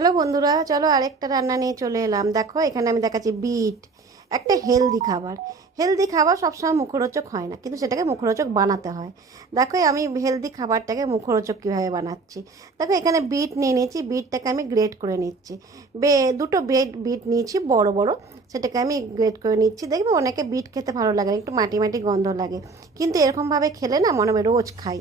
Hello বন্ধুরা, চলো আরেকটা রান্না নিয়ে চলে এলাম। দেখো এখানে আমি দেখাচ্ছি বিট, একটা হেলদি খাবার। হেলদি খাবার সবসময় মুখরোচক হয় না, কিন্তু সেটাকে মুখরোচক বানাতে হয়। দেখো আমি হেলদি খাবারটাকে মুখরোচক কীভাবে বানাচ্ছি। দেখো এখানে বিট নিয়ে নিয়েছি, বিটটাকে আমি গ্রেট করে নিচ্ছি। দুটো বিট নিয়েছি বড় বড়, সেটাকে আমি গ্রেট করে নিচ্ছি। দেখবে অনেকে বিট খেতে ভালো লাগে, একটু মাটি মাটি গন্ধ লাগে, কিন্তু এরকমভাবে খেলে না মনে হবে রোজ খাই,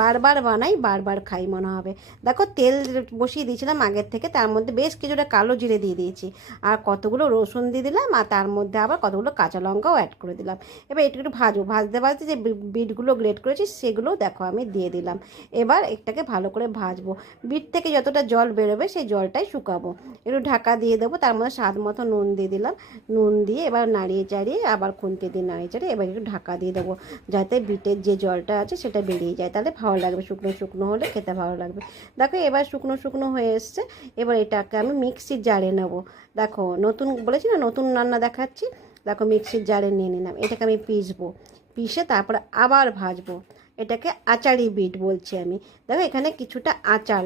বারবার বানাই বারবার খাই মনে হবে। দেখো তেল বসিয়ে দিয়েছিলাম আগের থেকে, তার মধ্যে বেশ কিছুটা কালো জিরে দিয়ে দিয়েছি, আর কতগুলো রসুন দিয়ে দিলাম, আর তার মধ্যে আবার কতগুলো কাঁচা লঙ্কাও অ্যাড করে দিলাম। এবার একটু একটু ভাজবো, ভাজতে ভাজতে যে বিটগুলো গ্রেট করেছি সেগুলো দেখো আমি দিয়ে দিলাম। এবার এটাকে ভালো করে ভাজবো। বিট থেকে যতটা জল বেরোবে সেই জলটাই শুকাবো। একটু ঢাকা দিয়ে দেবো, তার মধ্যে স্বাদ মতো নুন দিয়ে দিলাম। নুন দিয়ে এবার নাড়িয়ে চাড়িয়ে আবার খুন্তি দিয়ে নাড়িয়ে চাড়িয়ে এবার একটু ঢাকা দিয়ে দেবো, যাতে বিটের যে জলটা আছে সেটা বেরিয়ে যায়, তাহলে ভালো লাগবে। শুকনো শুকনো হলে খেতে ভালো লাগবে। দেখো এবার শুকনো শুকনো হয়ে এসছে। এবার এটাকে আমি মিক্সির জারে নেব। দেখো নতুন বলেছি না, নতুন রান্না দেখাচ্ছি। দেখো মিক্সির জারে নিয়ে নিলাম, এটাকে আমি পিসবো। পিষে তারপরে আবার ভাজবো। এটাকে আচারি বিট বলছি আমি। দেখো এখানে কিছুটা আচার,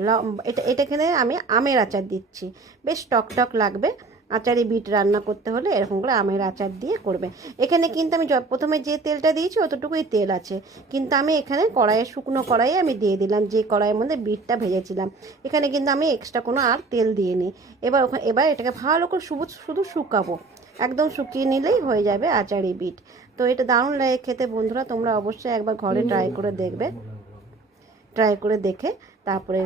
এখানে আমি আমের আচার দিচ্ছি, বেশ টক টক লাগবে। আচারি বিট রান্না করতে হলে এরকম করে আমের আচার দিয়ে করবে। এখানে কিন্তু আমি প্রথমে যে তেলটা দিয়েছি অতটুকুই তেল আছে, কিন্তু আমি এখানে কড়াইয়ে, শুকনো কড়াইয়ে আমি দিয়ে দিলাম, যে কড়াইয়ের মধ্যে বিটটা ভেজেছিলাম। এখানে কিন্তু আমি এক্সট্রা কোনো আর তেল দিইনি। এবার এটাকে ভালো করে শুধু শুকাবো। একদম শুকিয়ে নিলেই হয়ে যাবে আচারি বিট। তো এটা দারুণ লাগে খেতে বন্ধুরা, তোমরা অবশ্যই একবার ঘরে ট্রাই করে দেখবে। ট্রাই করে দেখে তারপরে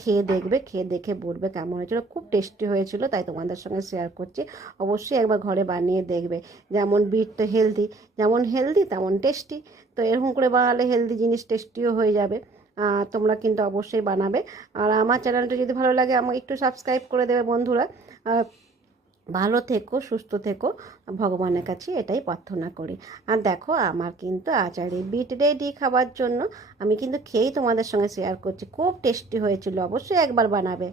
খেয়ে দেখবে, খেয়ে দেখে বলবে কেমন হয়েছিল। খুব টেস্টি হয়েছিল, তাই তোমাদের সঙ্গে শেয়ার করছি। অবশ্যই একবার ঘরে বানিয়ে দেখবে। যেমন বিট তো হেলদি, যেমন হেলদি তেমন টেস্টি। তো এরকম করে বানালে হেলদি জিনিস টেস্টিও হয়ে যাবে। তোমরা কিন্তু অবশ্যই বানাবে। আর আমার চ্যানেলটা যদি ভালো লাগে আমাকে একটু সাবস্ক্রাইব করে দেবে বন্ধুরা। ভালো থেকো, সুস্থ থেকো, ভগবানের কাছে এটাই প্রার্থনা করি। আর দেখো আমার কিন্তু আচারে বিট রেডি খাবার জন্য। আমি কিন্তু খেয়েই তোমাদের সঙ্গে শেয়ার করছি, খুব টেস্টি হয়েছিল, অবশ্যই একবার বানাবে।